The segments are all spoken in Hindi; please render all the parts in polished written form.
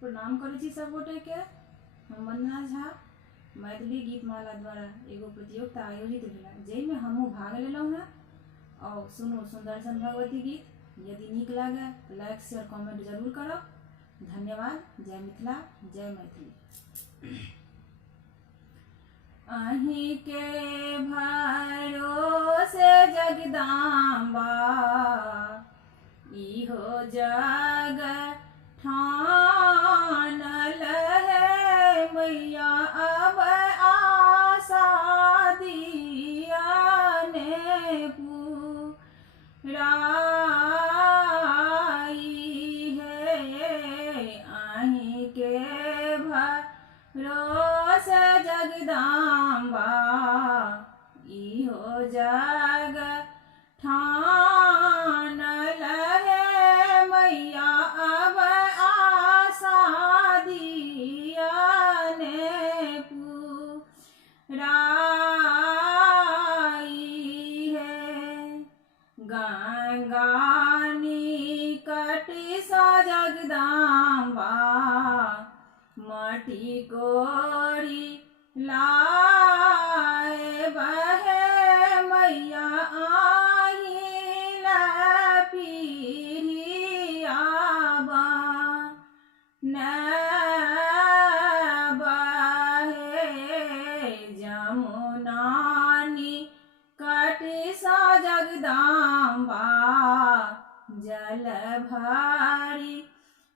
प्रणाम करै छी सब गोटे के। हम वंदना झा मैथिली गीतमाला द्वारा एगो प्रतियोगिता आयोजित भेला जाहिमे हमहूँ भाग लेलहुँ हैं। और सुनू सुंदरसन भगवती गीत। यदि नीक लागे तो लाइक शेयर कमेंट जरूर करब। धन्यवाद। जय मिथिला, जय मैथिली। अहीं के भरोसे जगदाम्बा इहो जग ठानल है मैया, अब आशा दियाने पुराई है। अहीं के भरोसे जगदाम्बा इहो जग ठानल है मैया, अब आशा दियाने पुराई है। गंगा निकट सा जगदाम्बा माटी कोरी लाए बहे मैया, आहिल पीरियाबा न बहे। जमुनानी कट सा जगदाम्बा जल भरी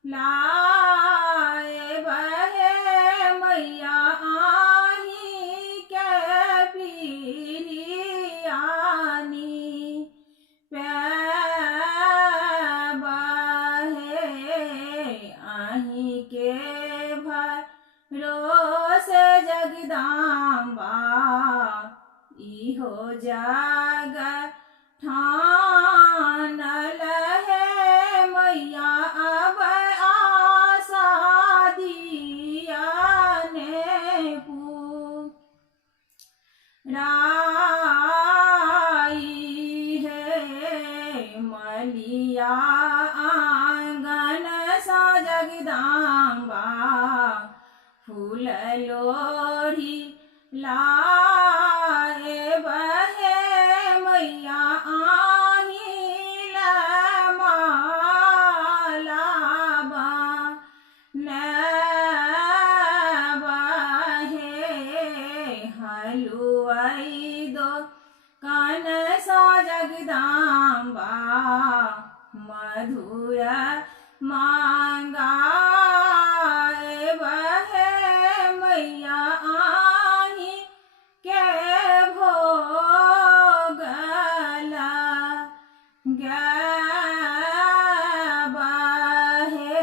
लाए बहे मैया, आही के पीरियानी बहे। आही के भरोसे जगदाम्बा इहो जग ठानल है मैया, अब आशा दियाने पुराई है। मलिया आंगन सा जगदाम्बा फूल लोढ़ी लाए बहे मैया, आहिल मालाबा न बहे। हलुआई दो कान सा जगदाम्बा मधुर मांगाए बहे मैया, आही के भोगला बहे।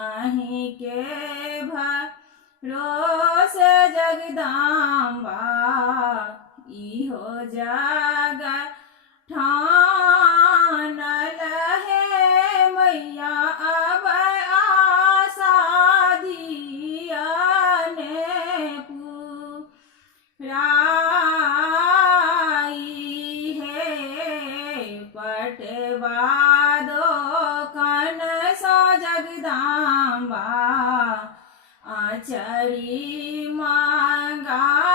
आही के भरोसे जगदाम्बा इहो जग ठानल है मैया, अब आशा दियाने पुराई है। पटवा दो कन सा जगदाम्बा आचरी मांगाए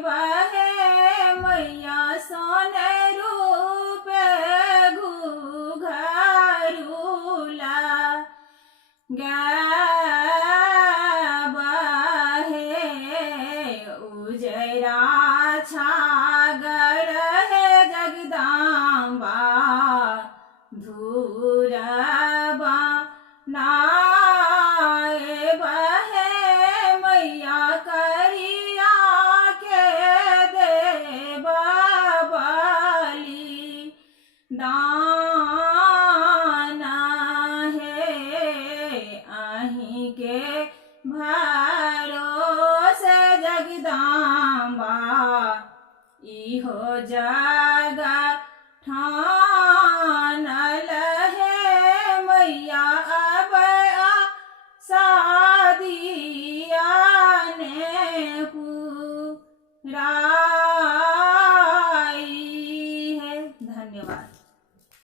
बहे मैया, सोने रूपे घुघरूला बहे। उजरा छागर है जगदाम्बा धूरबा ना